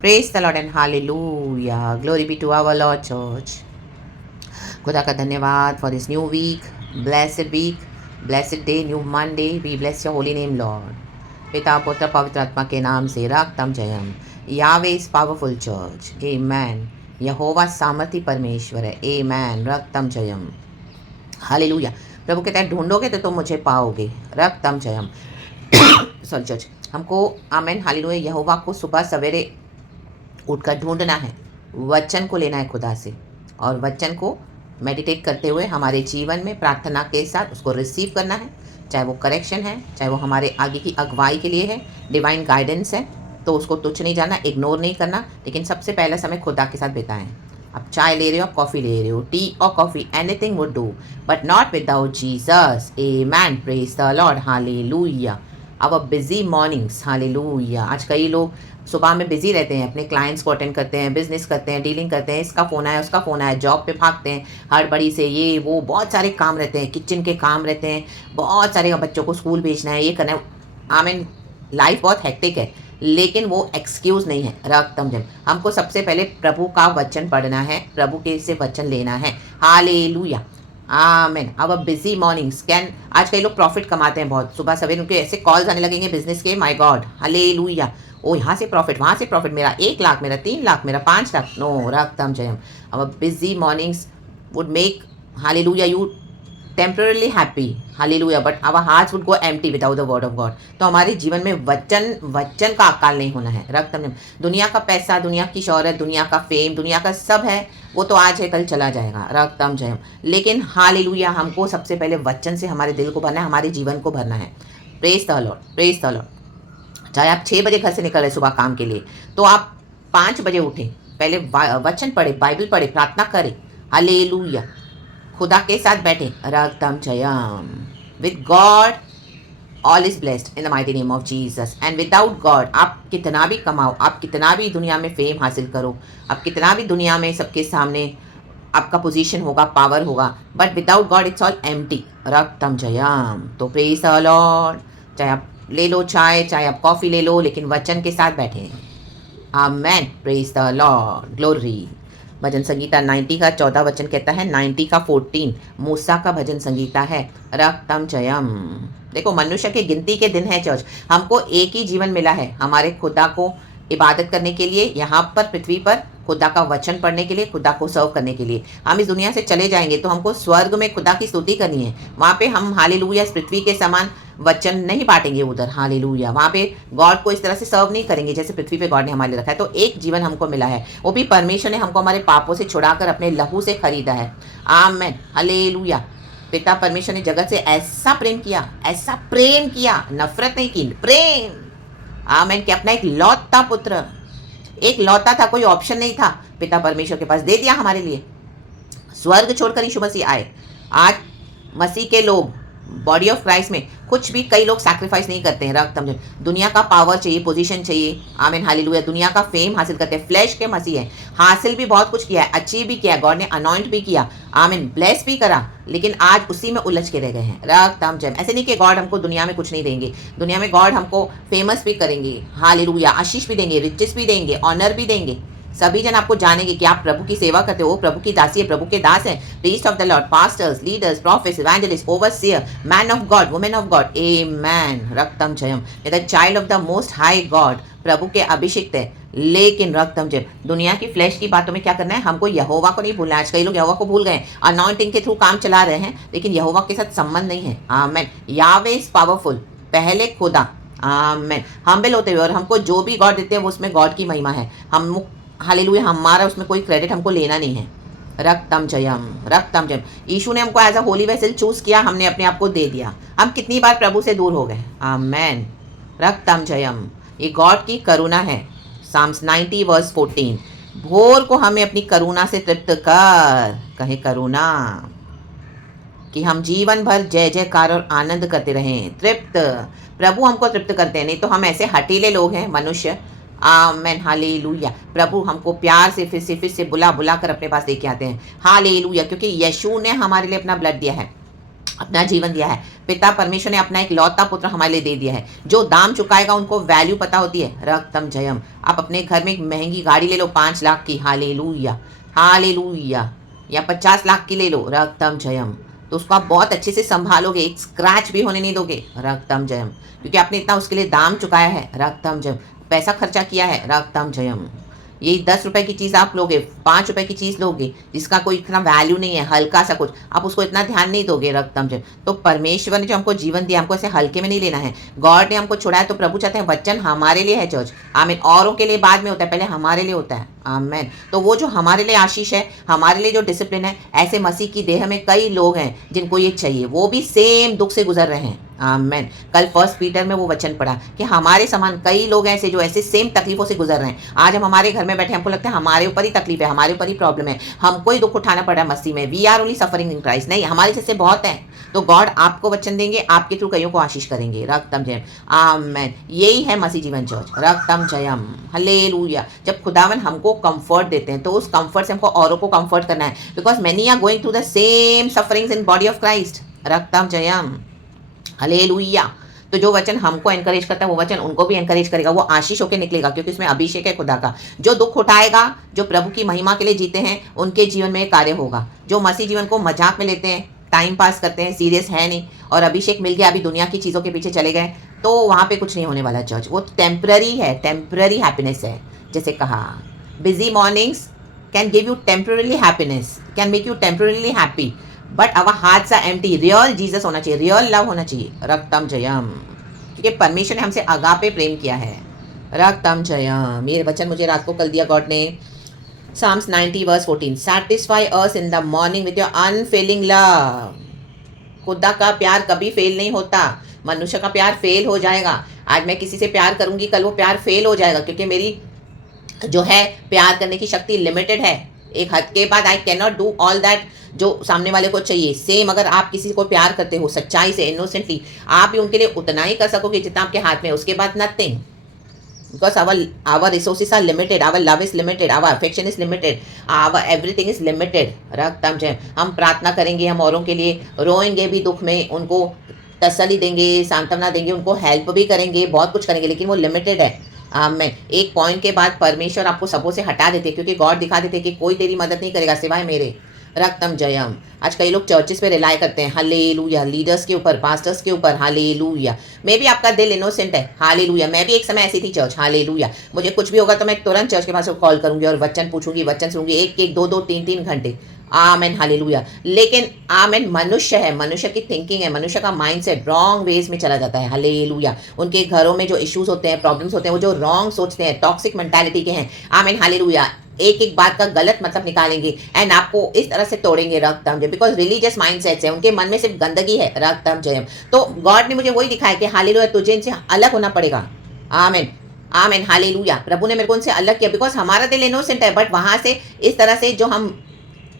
Praise the Lord and hallelujah. Glory be to our Lord Church. खुदा का धन्यवाद for this new week, blessed day, new Monday. We bless your holy name, Lord. पिता पुत्र पवित्र आत्मा के नाम से रक्तम जयम. यावे इज पावरफुल चर्च. Amen. यहोवा सामर्थी परमेश्वर है. Amen. रक्तम जयम. हालेलुया. प्रभु कहता है ढूंढोगे तो तुम मुझे पाओगे. रक्तम जयम. Sorry church. हमको आमेन हालेलुया यहोवा को सुबह सवेरे उठकर ढूंढना है, वचन को लेना है खुदा से और वचन को मेडिटेट करते हुए हमारे जीवन में प्रार्थना के साथ उसको रिसीव करना है, चाहे वो करेक्शन है, चाहे वो हमारे आगे की अगुवाई के लिए है, डिवाइन गाइडेंस है, तो उसको तुच्छ नहीं जाना, इग्नोर नहीं करना, लेकिन सबसे पहला समय खुदा के साथ बिताएं. आप चाय ले रहे हो, आप कॉफ़ी ले रहे हो, टी और coffee, anything would do, but not without Jesus. Amen. Praise the Lord. Hallelujah. Our busy mornings. Hallelujah. आज कई लोग सुबह में बिजी रहते हैं, अपने क्लाइंट्स को अटेंड करते हैं, बिजनेस करते हैं, डीलिंग करते हैं, इसका फ़ोन आया, उसका फ़ोन आया, जॉब पे भागते हैं, हड़बड़ी से ये वो बहुत सारे काम रहते हैं, किचन के काम रहते हैं, बहुत सारे बच्चों को स्कूल भेजना है, ये करना है. आमीन. लाइफ बहुत हेक्टिक है, लेकिन वो एक्सक्यूज़ नहीं है. रक्तम जम. हमको सबसे पहले प्रभु का वचन पढ़ना है, प्रभु के से वचन लेना है. हालेलुया. आमेन. अब बिजी मॉर्निंग्स कैन. आज कई लोग प्रॉफिट कमाते हैं बहुत, सुबह सवेरे उनके ऐसे कॉल्स आने लगेंगे बिजनेस के. My God. हालेलुया. ओ यहाँ से प्रॉफिट, वहाँ से प्रॉफिट, मेरा 1 लाख, मेरा 3 लाख, मेरा 5 लाख. नो. रक्तम जयम. अब busy mornings would make hallelujah you temporarily happy. Hallelujah. But our hearts would go empty without the word of God. तो हमारे जीवन में वचन का अकाल नहीं होना है. रक्तम जयम. दुनिया का पैसा, दुनिया की शोहरत, दुनिया का फेम, दुनिया का सब है, वो तो आज है कल चला जाएगा. रक्तम जयम. लेकिन हालेलुया हमको सबसे पहले वचन से हमारे दिल को भरना है, हमारे जीवन को भरना है. Praise the Lord. Praise the Lord. चाहे आप 6 बजे घर से निकल रहे सुबह काम के लिए, तो आप 5 बजे उठें, पहले वचन पढ़े, बाइबल पढ़े, प्रार्थना करें. हालेलुया. खुदा के साथ बैठे. रक्तम जयम. With God all is blessed in the mighty name of Jesus. And without God आप कितना भी कमाओ, आप कितना भी दुनिया में फेम हासिल करो, आप कितना भी दुनिया में सबके सामने आपका पोजीशन होगा, पावर होगा, but without God it's all empty. रक्तम जयम. तो प्रेज द लॉर्ड. चाहे आप ले लो चाय, चाहे आप कॉफ़ी ले लो, लेकिन वचन के साथ बैठे. Amen. Praise the Lord. Glory. भजन संगीता 90 का 14 वचन कहता है, 90 का 14 मूसा का भजन संगीता है. रक्तम जयम. देखो मनुष्य के गिनती के दिन है चर्च. हमको एक ही जीवन मिला है हमारे खुदा को इबादत करने के लिए, यहाँ पर पृथ्वी पर खुदा का वचन पढ़ने के लिए, खुदा को सर्व करने के लिए. हम इस दुनिया से चले जाएंगे तो हमको स्वर्ग में खुदा की स्तुति करनी है. वहाँ पे हम हालेलुया इस पृथ्वी के समान वचन नहीं बांटेंगे उधर. हालेलुया. वहाँ पे गॉड को इस तरह से सर्व नहीं करेंगे जैसे पृथ्वी पे गॉड ने हमारे लिए रखा है. तो एक जीवन हमको मिला है, वो भी परमेश्वर ने हमको हमारे पापों से छुड़ाकर अपने लहू से खरीदा है. आमेन. हालेलुया. पिता परमेश्वर ने जगत से ऐसा प्रेम किया, ऐसा प्रेम किया, नफरत नहीं की, प्रेम. आमेन. कि अपना एक लौता पुत्र, एक लौता था, कोई ऑप्शन नहीं था, पिता परमेश्वर के पास दे दिया हमारे लिए. स्वर्ग छोड़कर यीशु मसीह आए. आज मसीह के लोग बॉडी ऑफ क्राइस्ट में कुछ भी, कई लोग सैक्रिफाइस नहीं करते हैं. रक्तम. दुनिया का पावर चाहिए, पोजीशन चाहिए. आमीन. हालेलुया. दुनिया का फेम हासिल करते हैं. फ्लैश के मसीह है, हासिल भी बहुत कुछ किया है, अचीव भी किया है, गॉड ने अनॉइंट भी किया, आमीन, ब्लेस भी करा, लेकिन आज उसी में उलझ के रह गए हैं. रक्तम जयम. ऐसे नहीं कि गॉड हमको दुनिया में कुछ नहीं देंगे. दुनिया में गॉड हमको फेमस भी करेंगे. हालेलुया. आशीष भी देंगे, रिचेस भी देंगे, ऑनर भी देंगे. सभी जन आपको जानेंगे कि आप प्रभु की सेवा करते हो, प्रभु की दासी है, प्रभु के दास हैं. Priest of the Lord, pastors, leaders, prophets, evangelist, overseer, man of God, women of God. Amen. रक्तम जयम. The child of the most high God, प्रभु के अभिषिक्त है. लेकिन रक्तम जयम. दुनिया की फ्लैश की बातों में क्या करना है, हमको यहोवा को नहीं भूलना है. आज कई लोग यहोवा को भूल गए, अनॉइंटिंग के थ्रू काम चला रहे हैं, लेकिन यहोवा के साथ संबंध नहीं है. आमेन. यावे इज पावरफुल. पहले खुदा. आमेन. हम्बल होते हुए, और हमको जो भी गॉड देते हैं वो उसमें गॉड की महिमा है. हम हालेलुया, हमारा उसमें कोई क्रेडिट हमको लेना नहीं है. रक्तम जयम. रक्तम जयम. यीशु ने हमको as a holy vessel choose किया, हमने अपने आप को दे दिया. हम कितनी बार प्रभु से दूर हो गए. आमेन. रक्तम जयम. ये गॉड की करुणा है. Psalms 90 verse 14. भोर को हमें अपनी करुणा से तृप्त कर, कहे करुणा, कि हम जीवन भर जय जयकार और आनंद करते रहें. तृप्त. प्रभु हमको तृप्त करते हैं, नहीं तो हम ऐसे हटीले लोग हैं मनुष्य. आमेन. हालेलुया. प्रभु हमको प्यार से फिर से बुला बुला कर अपने पास लेके आते हैं. हालेलुया. क्योंकि यीशु ने हमारे लिए अपना ब्लड दिया है, अपना जीवन दिया है. पिता परमेश्वर ने अपना एक लौता पुत्र हमारे लिए दे दिया है। जो दाम चुकाएगा उनको वैल्यू पता होती है। रक्तम जयम। आप अपने घर में एक महंगी गाड़ी ले लो 5 लाख की, हालेलुया हालेलुया, या 50 लाख की ले लो, रक्तम जयम, तो उसको आप बहुत अच्छे से संभालोगे, एक स्क्रैच भी होने नहीं दोगे, रक्तम जयम, क्योंकि आपने इतना उसके लिए दाम चुकाया है, रक्तम जयम, पैसा खर्चा किया है, रक्तम जयम। यही 10 रुपए की चीज़ आप लोगे, 5 रुपए की चीज़ लोगे जिसका कोई इतना वैल्यू नहीं है, हल्का सा कुछ, आप उसको इतना ध्यान नहीं दोगे, रक्तम जयम। तो परमेश्वर ने जो हमको जीवन दिया, हमको ऐसे हल्के में नहीं लेना है। गॉड ने हमको छोड़ा है, तो प्रभु चाहते हैं वचन हमारे लिए है चर्च, आमीन। औरों के लिए बाद में होता है, पहले हमारे लिए होता है, आमीन। तो वो जो हमारे लिए आशीष है, हमारे लिए जो डिसिप्लिन है, ऐसे मसीह की देह में कई लोग हैं जिनको ये चाहिए, वो भी सेम दुख से गुजर रहे हैं, आमीन। कल 1 पीटर में वो वचन पढ़ा कि हमारे समान कई लोग ऐसे जो ऐसे सेम तकलीफों से गुजर रहे हैं। आज हम हमारे घर में बैठे, हमको लगता है हमारे ऊपर ही तकलीफ है, हमारे ऊपर ही प्रॉब्लम है, हमको ही दुख उठाना पड़ रहा है मसीह में, we are only suffering in Christ. नहीं, हमारे जैसे बहुत हैं। तो गॉड आपको वचन देंगे, आपके थ्रू कईयों को आशीष करेंगे, रक्तम जयम, आमीन। यही है मसीह जीवन चर्च, रक्तम जयम, हालेलुया। जब खुदावन हमको कंफर्ट देते हैं, तो उस कंफर्ट से हमको औरों को कंफर्ट करना है, because many are going through the same sufferings in body of Christ, रक्तम जयम, हालेलुया। तो जो वचन हमको एनकरेज करता है, वो वचन उनको भी एनकरेज करेगा, वो आशीष होकर निकलेगा, क्योंकि उसमें अभिषेक है खुदा का। जो दुख उठाएगा, जो प्रभु की महिमा के लिए जीते हैं, उनके जीवन में कार्य होगा। जो मसीह जीवन को मजाक में लेते हैं, टाइम पास करते हैं, सीरियस है नहीं, और अभिषेक मिल गया, अभी दुनिया की चीज़ों के पीछे चले गए, तो वहाँ पे कुछ नहीं होने वाला चर्च। वो टेम्पररी है, टेम्पररी हैप्पीनेस है। जैसे कहा, busy mornings can give you temporary happiness, can make you temporary happy, but our hearts are empty. Real Jesus होना चाहिए, रियल लव होना चाहिए, रक्तम जयम, क्योंकि परमेश्वर ने हमसे अगापे प्रेम किया है, रक्तम जयम। ये वचन मुझे रात को कल दिया गॉड ने, Psalms 90:14, satisfy us in the morning with your unfailing love। खुदा का प्यार कभी फेल नहीं होता, मनुष्य का प्यार फेल हो जाएगा। आज मैं किसी से प्यार करूंगी, कल वो प्यार फेल हो जाएगा, क्योंकि मेरी जो है प्यार करने की शक्ति लिमिटेड है। एक हद के बाद I can not do all that जो सामने वाले को चाहिए। सेम अगर आप किसी को प्यार करते हो सच्चाई से, इनोसेंटली, आप भी उनके लिए उतना ही कर सकोगे जितना आपके हाथ में, उसके बाद nothing, because our resources are limited, our love is limited, our affection is limited, our everything is limited, रक्तम जय। हम प्रार्थना करेंगे, हम औरों के लिए रोएंगे भी दुख में, उनको तसल्ली देंगे, सांत्वना देंगे, उनको हेल्प भी करेंगे, बहुत कुछ करेंगे, लेकिन वो लिमिटेड है। मैं एक पॉइंट के बाद परमेश्वर आपको सबों से हटा देते, क्योंकि गॉड दिखा देते कि कोई तेरी मदद नहीं करेगा सिवाय मेरे, रक्तम जयम। आज कई लोग चर्चेस पे रिलाई करते हैं, हालेलुया, लीडर्स के ऊपर, पास्टर्स के ऊपर, हालेलुया। मे भी आपका दिल इनोसेंट है, हालेलुया। मैं भी एक समय ऐसी थी चर्च, हालेलुया। मुझे कुछ भी होगा तो मैं तुरंत चर्च के पास कॉल करूंगी और वचन पूछूंगी, वचन सुनूंगी, एक दो 3 घंटे, आमेन, हालेलुया। लेकिन आमेन मनुष्य है, मनुष्य की थिंकिंग है, मनुष्य का माइंड सेट रॉन्ग वेज में चला जाता है, हालेलुया। उनके घरों में जो इश्यूज होते हैं, प्रॉब्लम्स होते हैं, वो जो रॉन्ग सोचते हैं, टॉक्सिक मेंटालिटी के हैं, आमेन, हालेलुया। एक बात का गलत मतलब निकालेंगे एंड आपको इस तरह से तोड़ेंगे, रक्तम जयम, बिकॉज रिलीजियस माइंडसेट्स है, उनके मन में सिर्फ गंदगी है, रक्तम जयम। तो गॉड ने मुझे वही दिखाया कि हालेलुया, तुझे इनसे अलग होना पड़ेगा, आमेन, आमेन, हालेलुया। प्रभु ने मेरे को उनसे अलग किया, बिकॉज हमारा दिल इनोसेंट है, बट वहां से इस तरह से जो हम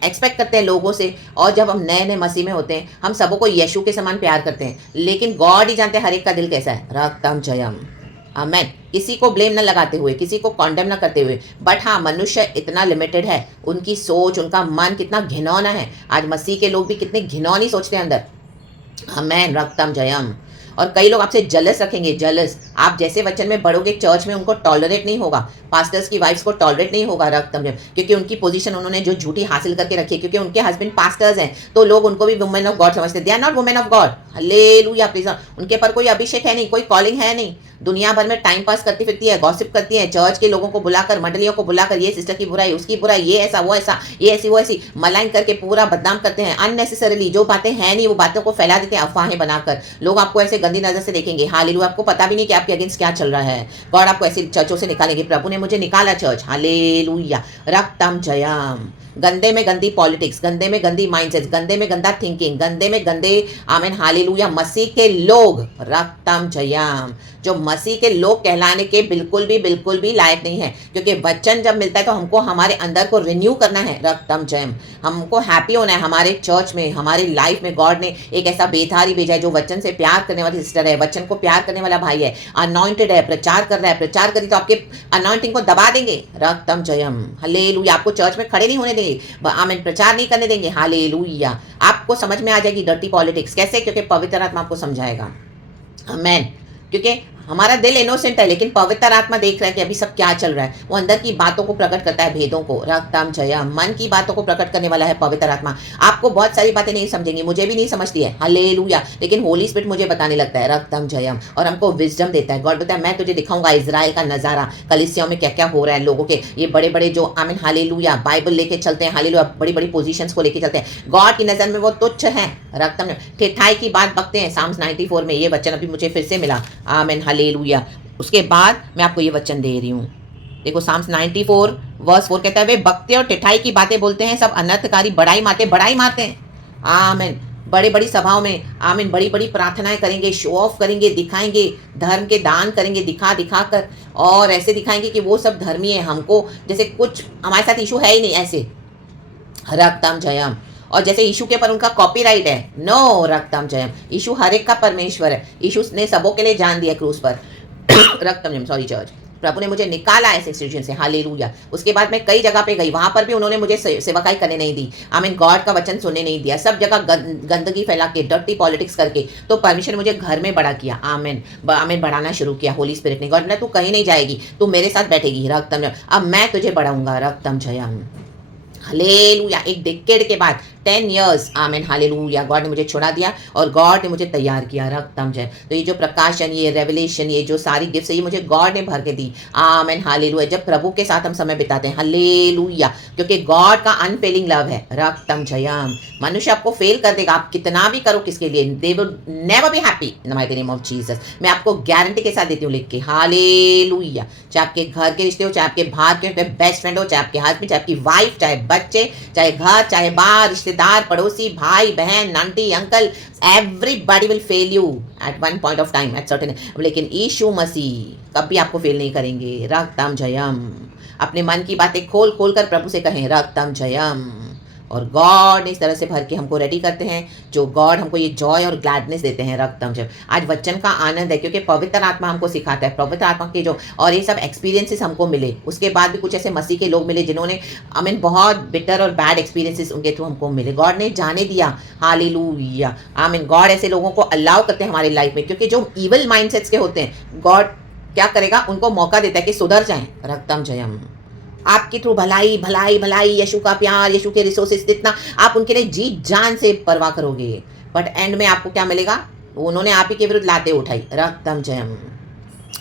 एक्सपेक्ट करते हैं लोगों से, और जब हम नए नए मसीह में होते हैं, हम सबों को यीशु के समान प्यार करते हैं, लेकिन गॉड ही जानते हैं हर एक का दिल कैसा है, रक्तम जयम, आमेन। किसी को ब्लेम न लगाते हुए, किसी को कॉन्डेम न करते हुए, बट हाँ, मनुष्य इतना लिमिटेड है, उनकी सोच, उनका मन कितना घिनौना है। आज मसीह के लोग भी कितने घिनौनी सोचते हैं अंदर, आमेन, रक्तम जयम। और कई लोग आपसे जलस रखेंगे, जलस। आप जैसे वचन में बढ़ोगे चर्च में, उनको टॉलरेट नहीं होगा, पास्टर्स की वाइफ्स को टॉलरेट नहीं होगा, रक्तम जयम, क्योंकि उनकी पोजीशन उन्होंने जो झूठी हासिल करके रखी है, क्योंकि उनके हस्बैंड पास्टर्स हैं, तो लोग उनको भी वुमेन ऑफ गॉड समझते हैं। They are not women of God, hallelujah, please. उनके पर कोई अभिषेक है नहीं, कोई कॉलिंग है नहीं, दुनिया भर में टाइम पास करती फिरती है, गॉसिप करती है, चर्च के लोगों को बुलाकर, मंडलियों को बुलाकर, ये सिस्टर की बुराई, उसकी बुराई, ये ऐसा, वो ऐसा, ये ऐसी, वो ऐसी, मलाइन करके पूरा बदनाम करते हैं अननेसेसरीली। जो बातें हैं नहीं, वो बातों को फैला देते हैं, अफवाहें बनाकर। लोग आपको ऐसे गंदी नजर से देखेंगे, हालेलुया। आपको पता भी नहीं कि आपके अगेंस्ट क्या चल रहा है। गॉड आपको ऐसी चर्चों से निकालेंगे। प्रभु ने मुझे निकाला चर्च, हालेलुया, रक्तम जयम। गंदे में गंदी पॉलिटिक्स, गंदे में गंदी माइंडसेट, गंदे में गंदा थिंकिंग, गंदे में गंदे, आमीन, हालेलुया, मसीह के लोग, रक्तम जयम, जो मसीह के लोग कहलाने के बिल्कुल भी लायक नहीं है। क्योंकि वचन जब मिलता है तो हमको हमारे अंदर को रिन्यू करना है, रक्तम जयम। हमको हैप्पी होना है हमारे चर्च में, हमारे लाइफ में। गॉड ने एक ऐसा बेधारी भेजा है जो वचन से प्यार करने वाली सिस्टर है, वचन को प्यार करने वाला भाई है, अनॉइंटेड है, प्रचार कर रहा है। प्रचार करी तो आपके अनॉइंटिंग को दबा देंगे, रक्तम जयम, हालेलुया। आपको चर्च में खड़े नहीं होने देंगे, देंगे, आमीन, प्रचार नहीं करने देंगे। हालेलुया। आपको समझ में आ जाएगी डर्टी पॉलिटिक्स कैसे, क्योंकि पवित्र आत्मा आपको समझाएगा। आमेन। क्योंकि हमारा दिल इनोसेंट है, लेकिन पवित्र आत्मा देख रहा है कि अभी सब क्या चल रहा है। वो अंदर की बातों को प्रकट करता है, भेदों को। रक्तम जयम, मन की बातों को प्रकट करने वाला है पवित्र आत्मा। आपको बहुत सारी बातें नहीं समझेंगी, मुझे भी नहीं समझती है, हालेलुया, लेकिन होली स्पिरिट मुझे बताने लगता है रक्तम जयम, और हमको विजडम देता है। गॉड बोलता है मैं तुझे दिखाऊंगा इजराइल का नजारा, कलीसियाओं में क्या क्या हो रहा है, लोगों के ये बड़े बड़े जो आमीन हालेलुया बाइबल लेके चलते हैं, हालेलुया बड़ी बड़ी पोजीशंस को लेके चलते हैं, गॉड की नजर में वो तुच्छ है। रक्तम ठेठाई की बात बकते हैं। साम्स 94 में ये वचन अभी मुझे फिर से मिला। आमीन हालेलुया। उसके बाद मैं आपको ये वचन दे रही हूँ। देखो साम्स 94 वर्स 4 कहता है, वे बकते और ठेठाई की बातें बोलते हैं, सब अनर्थकारी बड़ाई मारते हैं। आमीन। बड़ी बड़ी सभाओं में आमीन बड़ी बड़ी प्रार्थनाएं करेंगे, शो ऑफ करेंगे, दिखाएंगे, धर्म के दान करेंगे दिखा दिखा कर, और ऐसे दिखाएंगे कि वो सब धर्मी है, हमको जैसे कुछ हमारे साथ इशू है ही नहीं ऐसे। रक्तम जयम। और जैसे यीशु के पर उनका कॉपीराइट है, नो रक्तम जयम। यीशु हर एक का परमेश्वर है, यीशु ने सबों के लिए जान दिया क्रूस पर। रक्तम जयम, सॉरी चर्च, प्रभु ने मुझे निकाला ऐसे सिचुएशन से, हालेलुया। उसके बाद मैं कई जगह पे गई, वहां पर भी उन्होंने मुझे सेवकाई करने नहीं दी, आमीन, गॉड का वचन सुनने नहीं दिया, सब जगह गंदगी फैला के, डर्टी पॉलिटिक्स करके। तो परमेश्वर ने मुझे घर में बड़ा किया, आमीन, आमीन, बढ़ाना शुरू किया होली स्पिरिट ने। गॉड ने तू कहीं नहीं जाएगी, तू मेरे साथ बैठेगी, रक्तम जयम, अब मैं तुझे बढ़ाऊंगा, रक्तम जयम, हालेलुया। एक डिकेड के बाद 10 years, आमीन, हालेलुया, गॉड ने मुझे छुड़ा दिया और गॉड ने मुझे तैयार किया, रक्तम जय। तो ये जो प्रकाशन, ये रेवलेशन, ये जो सारी गिफ्ट्स है, ये मुझे गॉड ने भर के दी, आमीन, हालेलुया। जब प्रभु के साथ हम समय बिताते हैं, हालेलुया, क्योंकि गॉड का अनफेलिंग लव है, रक्तम जयम। मनुष्य आपको फेल कर देगा, आप कितना भी करो किसके लिए, they will never be happy in my name of Jesus. मैं आपको गारंटी के साथ देती हूँ लिख के, हालेलुया। चाहे आपके घर के रिश्ते हो, चाहे आपके बाहर के बेस्ट फ्रेंड हो, चाहे आपके हस्बैंड, चाहे आपकी वाइफ, चाहे बच्चे, चाहे घर, चाहे बाहर, रिश्तेदार, पड़ोसी, भाई बहन, aunty uncle, everybody will fail you at one point of time, at certain, लेकिन यीशु मसीह कभी आपको फेल नहीं करेंगे, रक्तम जयम। अपने मन की बातें खोल खोल कर प्रभु से कहें, रक्तम जयम। और गॉड इस तरह से भर के हमको रेडी करते हैं, जो गॉड हमको ये जॉय और ग्लैडनेस देते हैं, रक्तम जयम। आज वचन का आनंद है, क्योंकि पवित्र आत्मा हमको सिखाता है, पवित्र आत्मा के जो और ये सब एक्सपीरियंसेस हमको मिले। उसके बाद भी कुछ ऐसे मसीह के लोग मिले जिन्होंने आमीन बहुत बिटर और बैड एक्सपीरियंसेस उनके थ्रू हमको मिले, गॉड ने जाने दिया, हालेलुया, आमीन। गॉड ऐसे लोगों को अलाउ करते हैं हमारी लाइफ में, क्योंकि जो इवल माइंडसेट्स के होते हैं, गॉड क्या करेगा, उनको मौका देता है कि सुधर जाएं, रक्तम जयम। आपके थ्रू भलाई भलाई भलाई, यीशु का प्यार, यीशु के रिसोर्सेस, जितना आप उनके लिए जी जान से परवाह करोगे, बट एंड में आपको क्या मिलेगा, उन्होंने आप ही के विरुद्ध लाते उठाई, रक्तम जयम।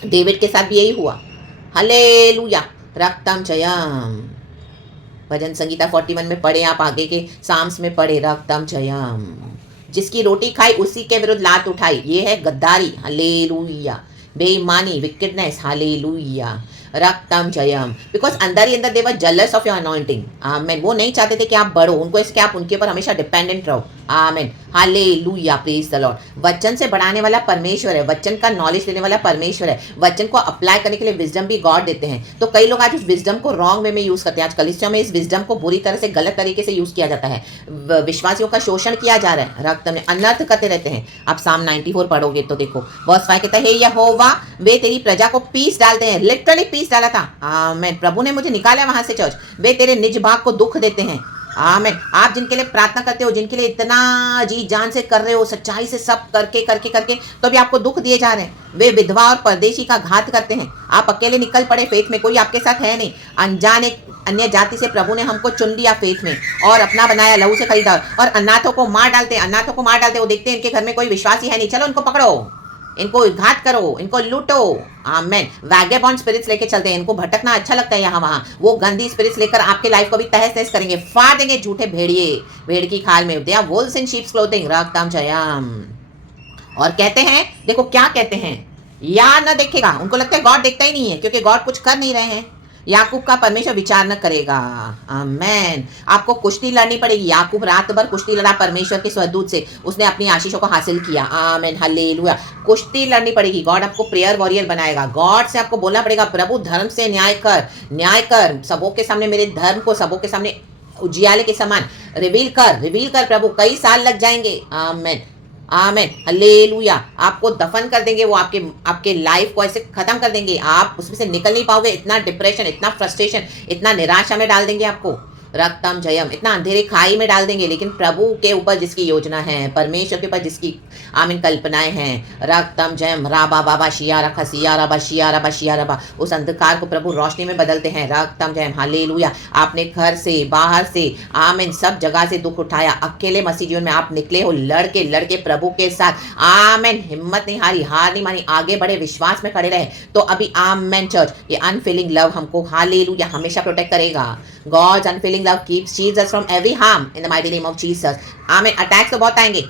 डेविड के साथ भी यही हुआ, हालेलुया, रक्तम जयम। भजन संगीता 41 में पढ़े, आप आगे के साम्स में पढ़े, रक्तम जयम। जिसकी रोटी खाई उसी के विरुद्ध लात उठाई, ये है गद्दारी, हालेलुया, बेईमानी, विकेटनेस, हालेलुया, रक्तम जयम। बिकॉज अंदर ही अंदर दे वर जेलस ऑफ योर अनॉइंटिंग, आमेन। वो नहीं चाहते थे कि आप बढ़ो, उनको इसके आप उनके ऊपर हमेशा डिपेंडेंट रहो, आमेन, हालेलुया, प्रेज द लॉर्ड। वचन से बढ़ाने वाला परमेश्वर है, वचन का नॉलेज देने वाला परमेश्वर है, वचन को अप्लाई करने के लिए विजडम भी गॉड देते हैं। तो कई लोग आज इस विजडम को रॉन्ग वे में यूज करते हैं, आज कलीसिया में इस विजडम को बुरी तरह से, गलत तरीके से यूज किया जाता है, विश्वासियों का शोषण किया जा रहा है, रक्त में अनर्थ करते रहते हैं। आप साम 94 पढ़ोगे तो देखो, वर्स 5 कहता है, हे यहोवा, वे तेरी प्रजा को पीस डालते हैं, लिटरली पीस डाला था, आमेन। प्रभु ने मुझे निकाला वहां से चर्च, वे तेरे निज भाग को दुख देते हैं, आमेन। आप जिनके लिए प्रार्थना करते हो, जिनके लिए इतना जी जान से कर रहे हो, सच्चाई से सब करके करके करके, तो भी आपको दुख दिए जा रहे हैं। वे विधवा और परदेशी का घात करते हैं, आप अकेले निकल पड़े फेथ में, कोई आपके साथ है नहीं, अनजान एक अन्य जाति से प्रभु ने हमको चुन लिया फेथ में और अपना बनाया, लहू से खरीदा, और अनाथों को मार डालते, अनाथों को मार डालते। वो देखते हैं इनके घर में कोई विश्वासी है नहीं, चलो इनको पकड़ो, इनको घात करो, इनको लूटो, आमेन। वैगेबॉन्ड स्पिरिट्स लेके चलते हैं, इनको भटकना अच्छा लगता है यहाँ वहाँ, वो गंदी स्पिरिट्स लेकर आपके लाइफ को भी तहस नहस करेंगे, फाड़ देंगे, झूठे भेड़िए भेड़ की खाल में, they are wolves in sheep's clothing, रक्तम जयम। और कहते हैं, देखो क्या कहते हैं, या न देखेगा, उनको लगता है गॉड देखता ही नहीं है, क्योंकि गॉड कुछ कर नहीं रहे हैं, याकूब का परमेश्वर विचार न करेगा, आमेन। आपको कुश्ती लड़नी पड़ेगी, याकूब रात भर कुश्ती लड़ा परमेश्वर के स्वदूत से, उसने अपनी आशीषों को हासिल किया, आमेन, हालेलुया। कुश्ती लड़नी पड़ेगी, गॉड आपको प्रेयर वॉरियर बनाएगा, गॉड से आपको बोलना पड़ेगा, प्रभु धर्म से न्याय कर, सबों के सामने मेरे धर्म को सबों के सामने उजियाले के समान रिवील कर प्रभु। कई साल लग जाएंगे, आमेन, आमेन, हालेलुया। आपको दफन कर देंगे, वो आपके लाइफ को ऐसे खत्म कर देंगे, आप उसमें से निकल नहीं पाओगे, इतना डिप्रेशन, इतना फ्रस्ट्रेशन, इतना निराशा में डाल देंगे आपको, रक्तम जयम। इतना अंधेरे खाई में डाल देंगे, लेकिन प्रभु के ऊपर जिसकी योजना है, परमेश्वर के ऊपर जिसकी आमीन कल्पनाएं हैं, रक्तम जयम। राबा बाबा शिया रखा सिया रबा शिया रबा शिया रबा, उस अंधकार को प्रभु रोशनी में बदलते हैं। रक्तम जयम। हालेलुया। आपने घर से बाहर से आमीन सब जगह से दुख उठाया, अकेले मसीह जीवन में आप निकले हो, लड़के लड़के प्रभु के साथ आमीन। हिम्मत नहीं हारी, हार नहीं मानी, आगे बढ़े, विश्वास में खड़े रहे। तो अभी आमीन चर्च, ये अनफीलिंग लव हमको हालेलुया हमेशा प्रोटेक्ट करेगा। God's unfailing love keeps shields us from every harm in the mighty name of Jesus. Amen. Attacks तो बहुत आएंगे,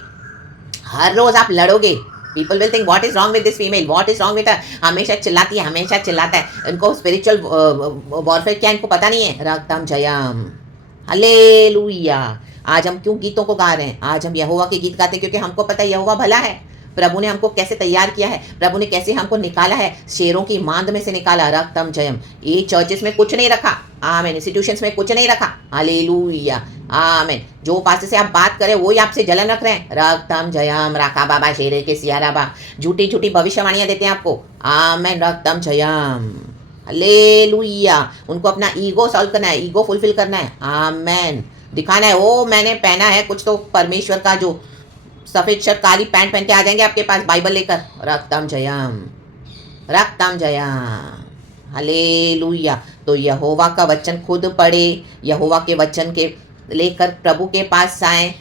हर रोज आप लड़ोगे। People will think what is wrong with this female, what is wrong with her, हमेशा चिल्लाती है, हमेशा चिल्लाता है। इनको स्पिरिचुअल वॉरफेयर क्या इनको पता नहीं है। रक्तम जयम। हालेलुया। आज हम क्यों गीतों को गा रहे हैं? आज हम यहोवा के गीत गाते हैं क्योंकि हमको पता है यहोवा भला है। प्रभु ने हमको कैसे तैयार किया है, प्रभु ने कैसे हमको निकाला है, शेरों की मांद में से निकाला। रक्तम जयम। ये चर्चेस में कुछ नहीं रखा, आमीन। इंस्टीट्यूशंस में कुछ नहीं रखा, हालेलुया, आमीन। जो पास से आप बात करें वो ही आपसे जलन रख रहे हैं। रक्तम जयम। राखा बाबा शेरे के सियाराबा, झूठी झूठी भविष्यवाणियां देते हैं आपको, आमीन। रक्तम जयम। हालेलुया। उनको अपना ईगो सॉल्व करना है, ईगो फुलफिल करना है, आमीन। दिखाना है ओ मैंने पहना है कुछ, तो परमेश्वर का जो सफेद शर्ट काली पैंट पहन के आ जाएंगे आपके पास बाइबल लेकर। रक्तम जयम। रक्तम जयम। हालेलुया। तो यहोवा का वचन खुद पढ़े, यहोवा के वचन के लेकर प्रभु के पास आए।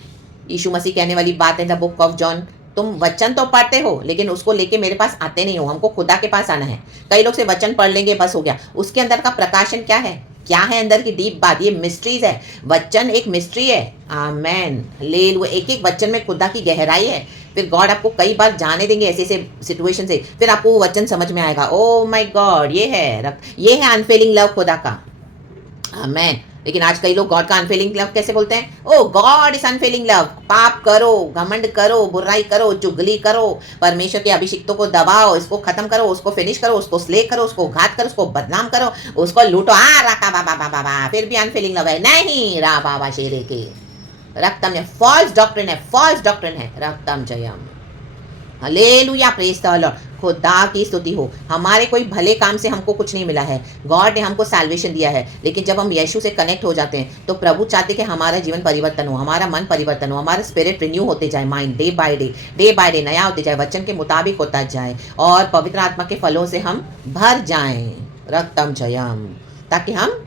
यीशु मसीह कहने वाली बात है द बुक ऑफ जॉन, तुम वचन तो पढ़ते हो लेकिन उसको लेके मेरे पास आते नहीं हो, हमको खुदा के पास आना है। कई लोग से वचन पढ़ लेंगे बस हो गया, उसके अंदर का प्रकाशन क्या है, क्या है अंदर की डीप बात, ये मिस्ट्रीज है। वचन एक मिस्ट्री है, आमेन। हालेलुया। एक एक वचन में खुदा की गहराई है। फिर गॉड आपको कई बार जाने देंगे ऐसे ऐसे सिचुएशन से, फिर आपको वो वचन समझ में आएगा। ओ माय गॉड, ये है अनफेलिंग लव खुदा का, आमेन। लेकिन आज कई लोग गॉड का अनफेलिंग लव कैसे बोलते हैं? ओ गॉड इज अनफेलिंग लव। पाप करो, घमंड करो, बुराई करो, चुगली करो, परमेश्वर के अभिषिक्तों को दबाओ, इसको खत्म करो, उसको फिनिश करो, उसको स्ले करो, उसको घात करो, उसको बदनाम करो, उसको लूटो। राका बाबा बाबा बाबा, फिर भी अनफेलिंग लव है? नहीं, रा बाबा शेरे के। रक्तम फॉल्स डॉक्ट्रिन है, फॉल्स डॉक्ट्रिन है। रक्तम जयम। Hallelujah, praise the Lord. खुदा की स्तुति हो। हमारे कोई भले काम से हमको कुछ नहीं मिला है, गॉड ने हमको सैल्वेशन दिया है। लेकिन जब हम यीशु से कनेक्ट हो जाते हैं तो प्रभु चाहते कि हमारा जीवन परिवर्तन हो, हमारा मन परिवर्तन हो, हमारा स्पिरिट रिन्यू होते जाए, माइंड डे बाय डे नया होते जाए, वचन के मुताबिक होता जाए और पवित्र आत्मा के फलों से हम भर जाएं। रक्तम जयम। ताकि हम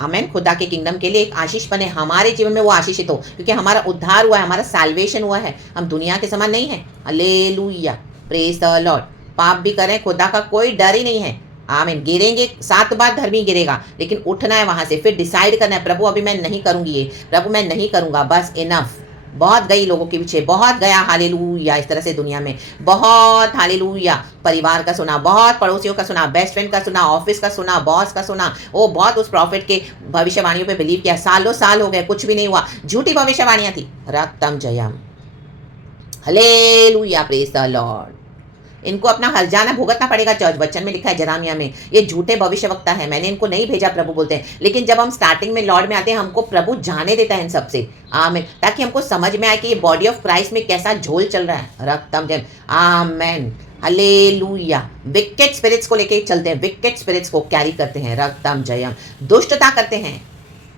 आमेन खुदा के किंगडम के लिए एक आशीष बने, हमारे जीवन में वो आशीषित हो, क्योंकि हमारा उद्धार हुआ है, हमारा सैल्वेशन हुआ है, हम दुनिया के समान नहीं है। Hallelujah, praise the Lord. पाप भी करें, खुदा का कोई डर ही नहीं है, आमीन। गिरेंगे 7 बार धर्मी गिरेगा, लेकिन उठना है वहां से, फिर डिसाइड करना है प्रभु अभी मैं नहीं करूंगी ये, प्रभु मैं नहीं करूंगा, बस इनफ। बहुत गई लोगों के पीछे, बहुत गया हालेलुया इस तरह से दुनिया में, बहुत हालेलुया परिवार का सुना, बहुत पड़ोसियों का सुना, बेस्ट फ्रेंड का सुना, ऑफिस का सुना, बॉस का सुना, वो बहुत उस प्रॉफिट के भविष्यवाणियों पे बिलीव किया, सालों साल हो गए, कुछ भी नहीं हुआ, झूठी भविष्यवाणियां थी। रक्तम जयम। Hallelujah, praise the Lord. इनको अपना हर्जाना भुगतना पड़ेगा। चर्च वचन में लिखा है जरामिया में, ये झूठे भविष्यवक्ता है, मैंने इनको नहीं भेजा, प्रभु बोलते हैं। लेकिन जब हम स्टार्टिंग में लॉर्ड में आते हैं, हमको प्रभु जाने देता है इन सबसे, आमीन, ताकि हमको समझ में आए कि ये बॉडी ऑफ क्राइस्ट में कैसा झोल चल रहा है। रक्तम जयम, आमीन, हालेलुया। विकेट स्पिरिट्स को लेके चलते हैं, विकेट स्पिरिट्स को कैरी करते हैं। रक्तम जयम। दुष्टता करते हैं,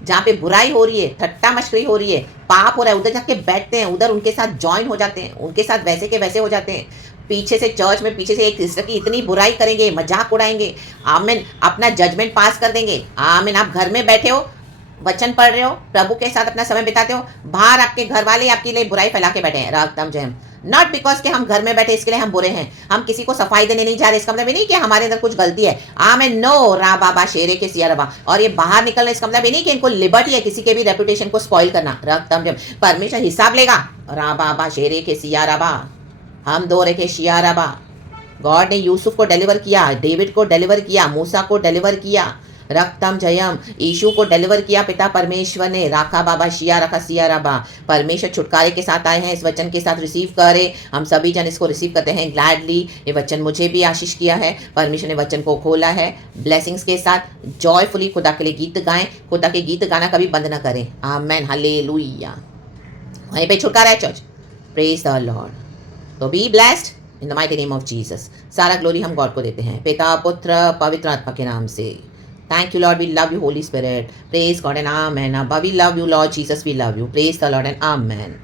जहाँ पे बुराई हो रही है, ठट्टा मश्करी हो रही है, पाप हो रहा है, उधर जाके बैठते हैं, उधर उनके साथ ज्वाइन हो जाते हैं, उनके साथ वैसे के वैसे हो जाते हैं। पीछे से चर्च में पीछे से एक सिस्टर की इतनी बुराई करेंगे, मजाक उड़ाएंगे, आमीन, अपना जजमेंट पास कर देंगे, आमीन। आप घर में बैठे हो, वचन पढ़ रहे हो, प्रभु के साथ अपना समय बिताते हो, बाहर आपके घर वाले आपके लिए बुराई फैला के बैठे हैं। रक्तम जयम। नॉट बिकॉज कि हम घर में बैठे इसके लिए हम बुरे हैं, हम किसी को सफाई देने नहीं जा रहे, इसका मतलब ये नहीं कि हमारे अंदर कुछ गलती है, आमीन, नो, रा बाबा शेरे के सिया रबा। और ये बाहर निकलने इसका मतलब ये नहीं कि इनको लिबर्टी है किसी के भी रेपुटेशन को स्पॉइल करना। रक्तम जयम। परमेश्वर हिसाब लेगा, रा बाबा शेरे के सिया रबा, हम दो रेखे शिया रबा। गॉड ने यूसुफ को डिलीवर किया, डेविड को डिलीवर किया, मूसा को डिलीवर किया। रक्तम जयम। यीशु को डिलीवर किया पिता परमेश्वर ने, राखा बाबा शिया रखा सिया रबा। परमेश्वर छुटकारे के साथ आए हैं, इस वचन के साथ रिसीव करें। हम सभी जन इसको रिसीव करते हैं ग्लैडली। ये वचन मुझे भी आशीष किया है, परमेश्वर ने वचन को खोला है ब्लेसिंग्स के साथ। जॉयफुली खुदा के लिए गीत गाएं, खुदा के गीत गाना कभी बंद ना करें, आमेन, हालेलुया। वहीं पे छुटकारा है चर्च, प्रेज द लॉर्ड। तो be blessed in the mighty name of Jesus. सारा ग्लोरी हम गॉड को देते हैं, पिता पुत्र पवित्र आत्मा के नाम से। Thank you, Lord. We love you, Holy Spirit. Praise God and amen. Abba, we love you, Lord Jesus. We love you. Praise the Lord and amen.